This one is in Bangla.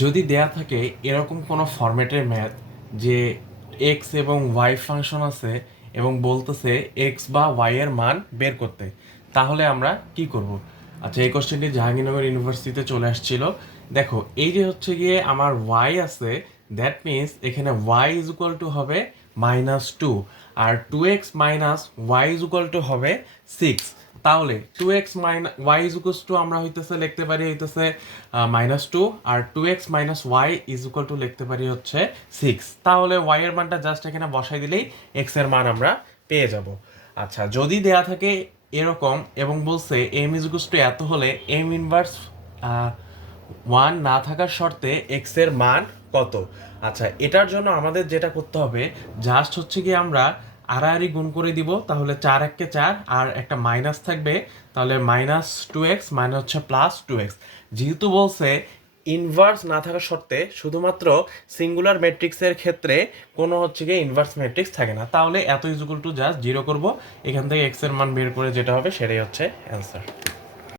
যদি দেয়া থাকে এরকম কোনো ফরম্যাটের ম্যাথ যে এক্স এবং ওয়াই ফাংশন আছে এবং বলতেছে এক্স বা ওয়াই এর মান বের করতে, তাহলে আমরা কি করব? আচ্ছা এই কোশ্চেনটি জাহাঙ্গীরনগর ইউনিভার্সিটিতে চলে আসছিল। দেখো, এই যে হচ্ছে গিয়ে আমার ওয়াই আছে দ্যাট মিনস এখানে ওয়াই ইজ ইকুয়াল টু হবে minus two R two X minus Y is equal to হবে সিক্স তাহলে two X minus Y is two আমরা হইতেছে লিখতে পারি হইতেছে minus two R two X minus Y is two লিখতে পারি হচ্ছে সিক্স তাহলে ওয়াই এর মানটা জাস্ট এখানে বসাই দিলেই এক্সের মান আমরা পেয়ে যাব। আচ্ছা যদি দেয়া থাকে এরকম এবং বলছে এম ইজ টু এত হলে এম ইনভার্স ওয়ান না থাকার শর্তে এক্সের মান কত? আচ্ছা এটার জন্য আমাদের যেটা করতে হবে জাস্ট হচ্ছে কি আমরা আড়াআড়ি গুণ করে দিব, তাহলে চার এককে চার, আর একটা মাইনাস থাকবে, তাহলে মাইনাস টু এক্স মানে হচ্ছে প্লাস টু এক্স যেহেতু বলছে ইনভার্স না থাকা সত্ত্বে শুধুমাত্র সিঙ্গুলার ম্যাট্রিক্সের ক্ষেত্রে কোনো হচ্ছে গিয়ে ইনভার্স ম্যাট্রিক্স থাকে না। তাহলে এত ইজুকুল টু জাস্ট জিরো করব, এখান থেকে এক্সের মান বের করে যেটা হবে সেটাই হচ্ছে অ্যান্সার